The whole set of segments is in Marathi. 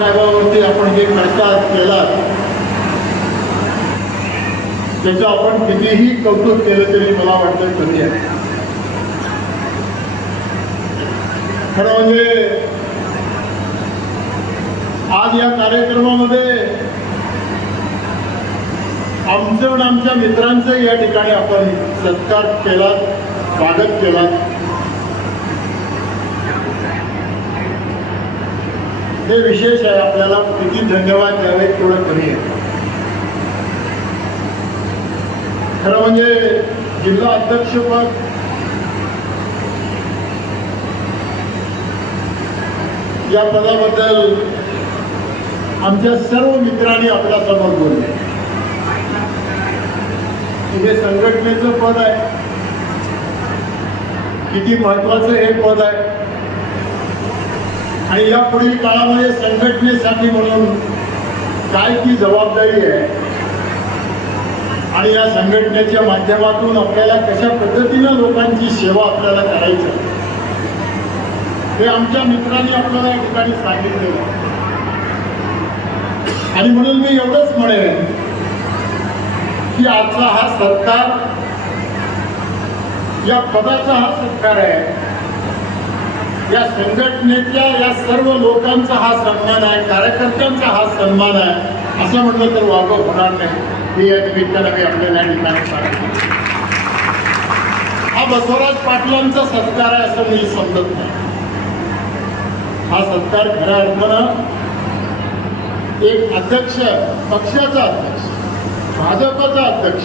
साहेबावरती आपण जे खर्चा केला त्याचं आपण कितीही कौतुक केलं तरी मला वाटतं कमी आहे. खरं म्हणजे आज या कार्यक्रमामध्ये आमचं आणि आमच्या मित्रांचं या ठिकाणी आपण सत्कार केला स्वागत केला हे विशेष आहे आपल्याला. किती धन्यवाद द्यावे तेवढं कमी आहे. खरं म्हणजे जिल्हा अध्यक्षपद या पदाबद्दल आमच्या सर्व मित्रांनी आपल्यासमोर बोलले. हे संघटनेचं पद आहे. किती महत्वाचं हे पद आहे. आणि या पुढील काळामध्ये संघटनेसाठी म्हणून काय ती जबाबदारी आहे? आणि या संघटनेच्या माध्यमातून आपल्याला कशा पद्धतीनं लोकांची सेवा आपल्याला करायची आहे, हे आमच्या मित्रांनी आपल्याला या ठिकाणी सांगितलेलं आणि म्हणून मी एवढंच म्हणेन की आजचा हा सत्कार या पदाचा हा सत्कार आहे. या संघटनेच्या या सर्व लोकांचा हा सन्मान आहे कार्यकर्त्यांचा हा सन्मान आहे. असं म्हटलं तर वागव होणार नाही हे या निमित्तानं मी आपल्याला या ठिकाणी सांगितलं हा बसवराज पाटलांचा सत्कार आहे असं मी समजत नाही. हा सत्कार खऱ्या अर्थानं एक अध्यक्ष पक्षाचा अध्यक्ष भाजपचा अध्यक्ष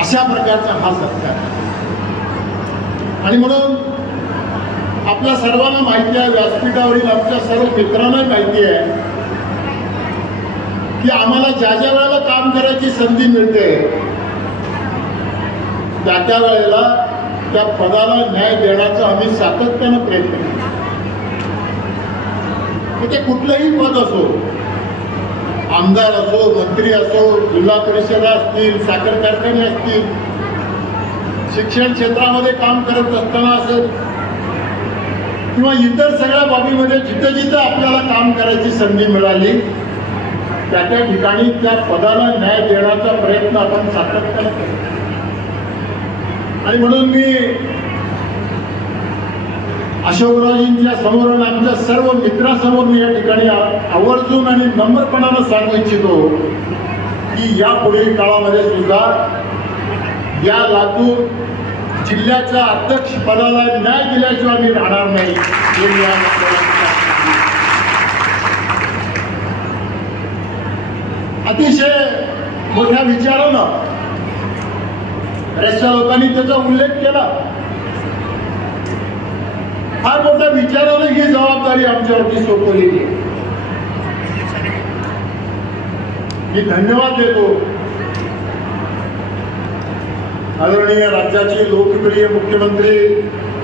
अशा प्रकारचा हा सत्कार आहे. आणि म्हणून आपल्या सर्वांना माहिती आहे व्यासपीठावरील आमच्या सर्व मित्रांना माहिती आहे की आम्हाला ज्या ज्या वेळेला काम करायची संधी मिळते त्या त्या वेळेला त्या पदाला न्याय देण्याचा आम्ही सातत्यानं प्रयत्न करतो ते कुठलंही पद असो आमदार असो मंत्री असो जिल्हा परिषदा असतील साखर कारखाने असतील शिक्षण क्षेत्रामध्ये काम करत असताना असेल किंवा इतर सगळ्या बाबीमध्ये जिथं जिथं आपल्याला काम करायची संधी मिळाली त्या त्या ठिकाणी त्या पदाला न्याय देण्याचा प्रयत्न आपण सातत्याने करतो. आणि म्हणून मी अशोकरावजींच्या समोर आणि आमच्या सर्व मित्रांसमोर मी या ठिकाणी आवर्जून आणि नम्रपणानं सांगू इच्छितो की या पुढील काळामध्ये सुद्धा या लातूर जिल्ह्याच्या अध्यक्ष पदाला न्याय दिल्याशिवाय आम्ही राहणार नाही. अतिशय मोठ्या विचारानं बऱ्याचशा लोकांनी त्याचा उल्लेख केला. फार मोठ्या विचारानं ही जबाबदारी आमच्यावरती सोपवलेली आहे. मी धन्यवाद देतो. आदरणीय राज्याचे लोकप्रिय मुख्यमंत्री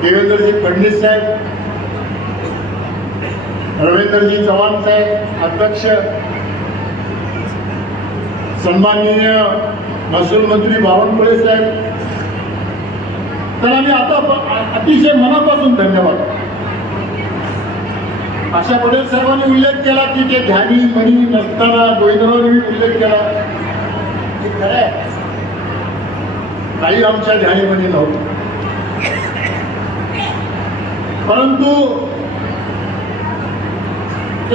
देवेंद्रजी फडणवीस साहेब रवींद्रजी चव्हाण साहेब अध्यक्ष सन्माननीय महसूल मंत्री बावनकुळे साहेब. त्यांना मी आता अतिशय मनापासून धन्यवाद. अशा पटेल सर्वांनी उल्लेख केला की ते ध्यानी मणी नसताना गोविंदरावांनी उल्लेख केला. हे खरं आहे. काही आमच्या ध्यानीमध्ये नव्हतं. परंतु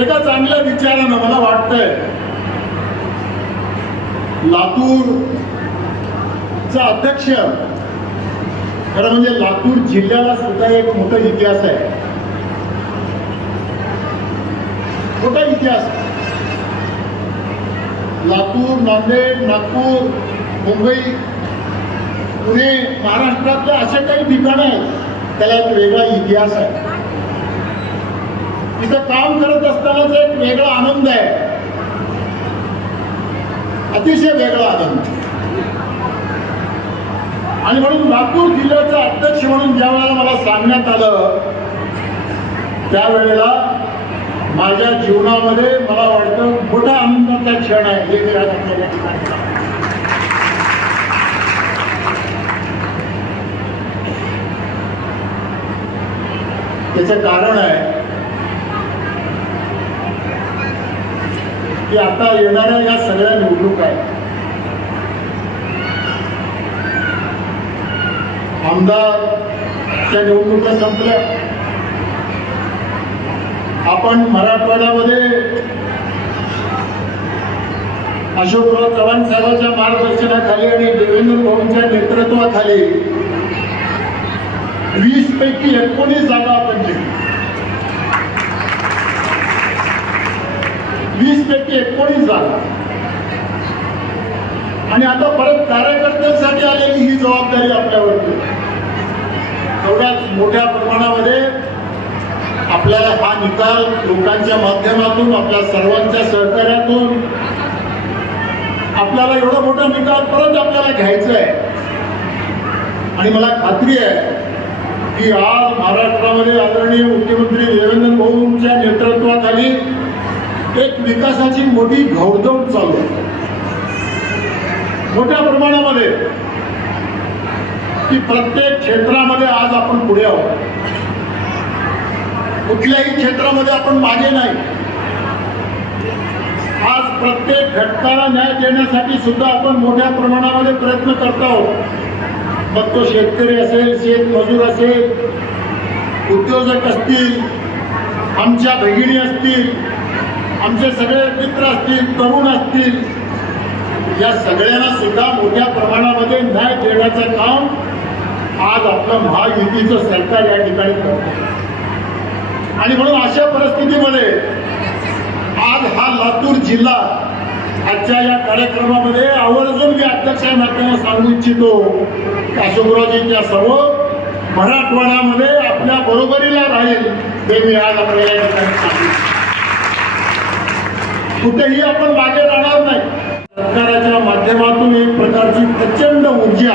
एका चांगल्या विचारानं मला वाटतंय लातूरचा अध्यक्ष खरं म्हणजे लातूर जिल्ह्याला सुद्धा एक मोठा इतिहास आहे. मोठा इतिहास. लातूर नांदेड नागपूर मुंबई पुणे महाराष्ट्रातले असे काही ठिकाणं आहेत त्याला एक वेगळा इतिहास आहे. तिथं काम करत असतानाच एक वेगळा आनंद आहे. अतिशय वेगळा आनंद. आणि म्हणून लातूर जिल्ह्याचा अध्यक्ष म्हणून ज्या वेळेला मला सांगण्यात आलं त्यावेळेला माझ्या जीवनामध्ये मला वाटतं मोठा आनंदाचा क्षण आहे. हे मी त्याचं कारण आहे की आता येणाऱ्या या सगळ्या निवडणूक आहेत. आमदारच्या निवडणुका संपल्या. आपण मराठवाड्यामध्ये अशोकराव चव्हाण साहेबांच्या मार्गदर्शनाखाली आणि देवेंद्र भाऊंच्या नेतृत्वाखाली वीस पैकी एकोणीस जागा आपण जिंकली. वीस पैकी एकोणीस जागा. आणि आता परत कार्यकर्त्यांसाठी आलेली ही जबाबदारी आपल्यावरती एवढ्याच मोठ्या प्रमाणामध्ये आपल्याला हा निकाल लोकांच्या माध्यमातून आपल्या सर्वांच्या सहकार्यातून आपल्याला एवढा मोठा निकाल परत आपल्याला घ्यायचा आहे. आणि मला खात्री आहे की आज महाराष्ट्रामध्ये आदरणीय मुख्यमंत्री देवेंद्र भाऊंच्या नेतृत्वाखाली एक विकासाची मोठी घौडदौड चालू आहे. मोठ्या प्रमाणामध्ये की प्रत्येक क्षेत्रामध्ये आज आपण पुढे आहोत. कुठल्याही क्षेत्रामध्ये आपण मागे नाही. आज प्रत्येक घटकाला न्याय देण्यासाठी सुद्धा आपण मोठ्या प्रमाणामध्ये प्रयत्न करत आहोत. मग तो शेतकरी असेल शेतमजूर असेल उद्योजक असतील आमच्या भगिनी असतील आमचे सगळे मित्र असतील तरुण असतील या सगळ्यांना सुद्धा मोठ्या प्रमाणामध्ये न्याय देण्याचं काम आज आपलं महायुतीचं सरकार या ठिकाणी करत आणि म्हणून अशा परिस्थितीमध्ये आज हा लातूर जिल्हा आजच्या या कार्यक्रमामध्ये आवर्जून मी अध्यक्षा नात्याने सांगू इच्छितो अशोकरावजींच्या सर्व मराठवाड्यामध्ये आपल्या बरोबरीला राहील ते मी आज आपल्याला या ठिकाणी सांगितलं कुठेही आपण मागे राहणार नाही. सरकाराच्या माध्यमातून एक प्रकारची प्रचंड ऊर्जा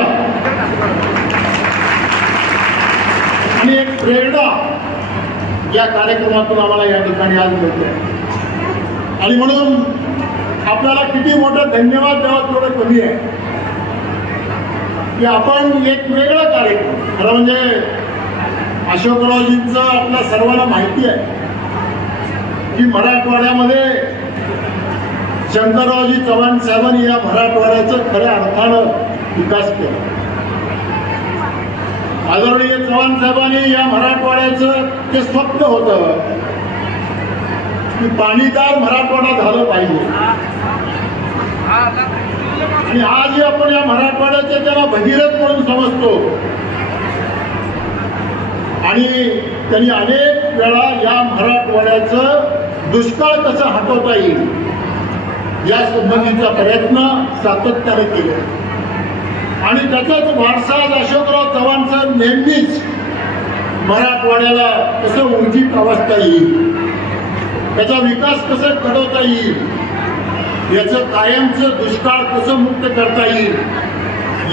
आणि एक प्रेरणा या कार्यक्रमातून आम्हाला या ठिकाणी आज मिळते. आणि म्हणून आपल्याला किती मोठं धन्यवाद द्यावा थोडं कमी आहे. की आपण एक वेगळा कार्यक्रम खरं म्हणजे अशोकरावजींचं आपल्या सर्वांना माहिती आहे की मराठवाड्यामध्ये शंकररावजी चव्हाण साहेबांनी या मराठवाड्याचं खऱ्या अर्थानं विकास केला. आदरणीय चव्हाण साहेबांनी या मराठवाड्याचं ते स्वप्न होतं की पाणीदार मराठवाडा झालं पाहिजे. आणि आज आपण या मराठवाड्याचे त्याला भगीरथ म्हणून समजतो. आणि त्यांनी अनेक वेळा या मराठवाड्याचं दुष्काळ कसं हटवता येईल या संबंधीचा प्रयत्न सातत्याने केले. आणि त्याचाच वारसा अशोकराव चव्हाण साहेब नेहमीच मराठवाड्याला कसं ऊर्जित अवस्था येईल त्याचा विकास कसं घडवता येईल याचं कायमचं दुष्काळ कसं मुक्त करता येईल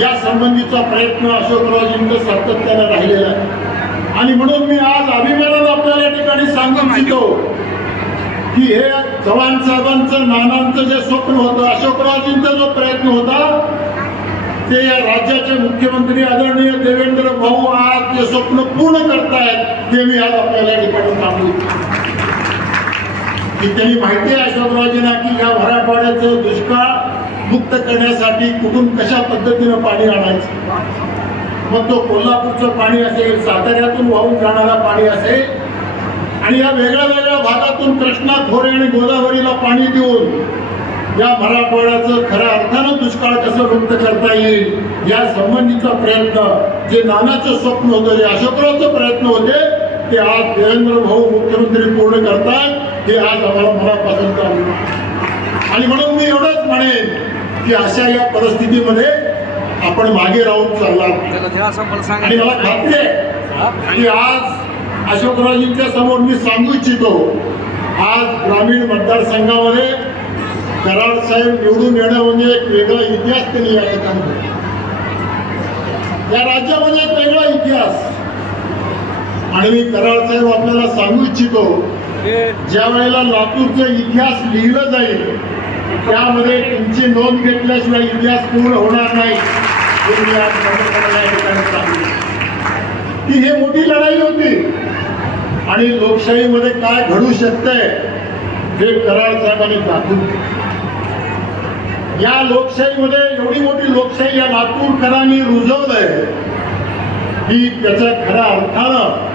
या संबंधीचा प्रयत्न अशोकरावजींचं सातत्यानं राहिलेला आहे. आणि म्हणून मी आज अभिमानानं आपल्याला या ठिकाणी सांगू इच्छितो की हे चव्हाण साहेबांचं नानांचं जे स्वप्न होतं अशोकरावजींचा जो प्रयत्न होता ते या राज्याचे मुख्यमंत्री आदरणीय देवेंद्र भाऊ आज ते स्वप्न पूर्ण करतायत ते मी आज आपल्याला ठिकाणी सांगू इच्छितो. की त्यांनी माहिती आहे अशोकरावजींना की या मराठवाड्याचं दुष्काळ मुक्त करण्यासाठी कुठून कशा पद्धतीनं पाणी आणायचं? मग तो कोल्हापूरचं पाणी असेल साताऱ्यातून वाहून जाणारा पाणी असेल आणि या वेगळ्या वेगळ्या भागातून कृष्णा खोरे आणि गोदावरीला पाणी देऊन या मराठवाड्याचं खऱ्या अर्थानं दुष्काळ कसं मुक्त करता येईल या संबंधीचा प्रयत्न जे नानाचं स्वप्न होतं जे अशोकरावचं प्रयत्न होते ते आज देवेंद्र भाऊ मुख्यमंत्री पूर्ण करतात. हे आज आम्हाला मनापासून चालू आणि म्हणून मी एवढंच म्हणेन की अशा या परिस्थितीमध्ये आपण मागे राहून चालला आणि मला खात्री आहे की आज अशोकरावजींच्या समोर मी सांगू इच्छितो आज ग्रामीण मतदारसंघामध्ये कराड साहेब निवडून येणं म्हणजे एक वेगळा इतिहास त्यांनी या ठिकाणी. या राज्यामध्ये एक वेगळा इतिहास. आणि मी कराड साहेब आपल्याला सांगू इच्छितो ज्या वेळेला लातूरचा इतिहास लिहिलं जाईल त्यामध्ये तुमची नोंद घेतल्याशिवाय इतिहास पूर्ण होणार नाही. हे की हे मोठी लढाई होती. आणि लोकशाहीमध्ये काय घडू शकतंय हे कराड साहेबांनी दाखवून या लोकशाहीमध्ये एवढी मोठी लोकशाही या लातूरकरांनी रुजवलंय की त्याच्या खऱ्या अर्थानं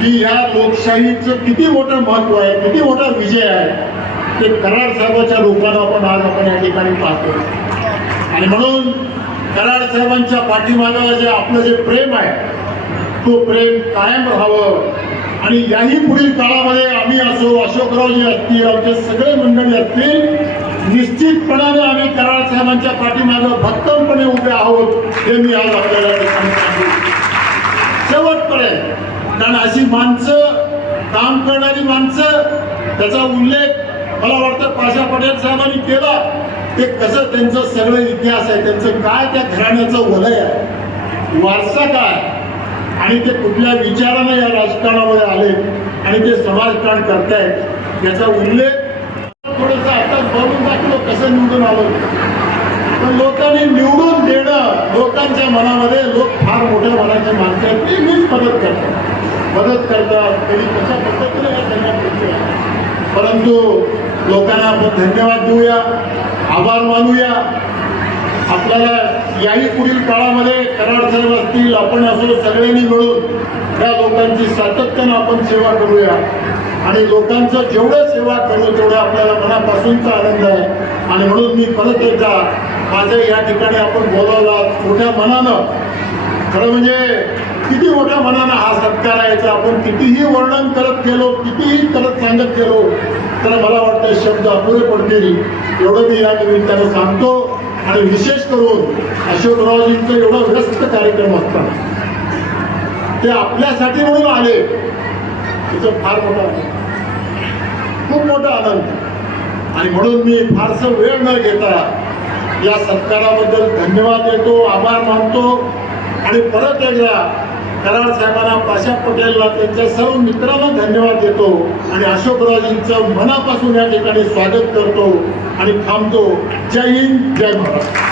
की या लोकशाहीचं किती मोठं महत्त्व आहे किती मोठा विजय आहे ते कराड साहेबाच्या रूपानं आपण आज आपण या ठिकाणी पाहतो आणि म्हणून कराड साहेबांच्या पाठीमागं जे आपलं जे प्रेम आहे तो प्रेम कायम राहावं. आणि याही पुढील काळामध्ये आम्ही असो अशोकरावजी असतील आमचे सगळे मंडळी असतील निश्चितपणाने आम्ही कराड साहेबांच्या पाठीमागं भक्कमपणे उभे आहोत हे मी आज आपल्याला शेवटपर्यंत कारण अशी माणसं काम करणारी माणसं त्याचा उल्लेख मला वाटतं पाशा पटेल साहेबांनी केला. ते कसं त्यांचं सगळं इतिहास आहे त्यांचं काय त्या घराण्याचं वलय आहे वारसा काय आणि ते कुठल्या विचाराने या राजकारणामध्ये आले आणि ते समाजकारण करतायत याचा उल्लेख थोडस आता बोलून दाखलो कसं निवडून आलं. पण लोकांनी निवडून देणं लोकांच्या मनामध्ये लोक फार मोठ्या मनाचे मानतात आहेत ते मीच मदत करतात. कशा पद्धतीने त्यांना परंतु लोकांना आपण धन्यवाद देऊया आभार मानूया. आपल्याला याही पुढील काळामध्ये कराड साहेब असतील आपण असो सगळ्यांनी मिळून त्या लोकांची सातत्यानं आपण सेवा करूया. आणि लोकांचं जेवढं सेवा करू तेवढं आपल्याला मनापासूनचा आनंद आहे. आणि म्हणून मी परत एकदा माझं या ठिकाणी आपण बोलावला मोठ्या मनानं. खरं म्हणजे किती मोठ्या मनानं हा सत्कार आहे याचं आपण कितीही वर्णन करत गेलो कितीही करत सांगत गेलो तर मला वाटतं शब्द अपुरे पडतील. एवढं मी या निमित्तानं सांगतो. आणि विशेष करून अशोकरावजींचं एवढं व्यस्त कार्यक्रम असतात ते आपल्यासाठी म्हणून आले. तिचं फार मोठा खूप मोठा आनंद. आणि म्हणून मी फारसं वेळ न घेता या सत्काराबद्दल धन्यवाद देतो आभार मानतो. आणि परत एकदा कराड साहेबांना पाशा पटेलला त्यांच्या सर्व मित्रांना धन्यवाद देतो आणि अशोकरावजींचं मनापासून या ठिकाणी स्वागत करतो आणि थांबतो. जय हिंद जय महाराष्ट्र.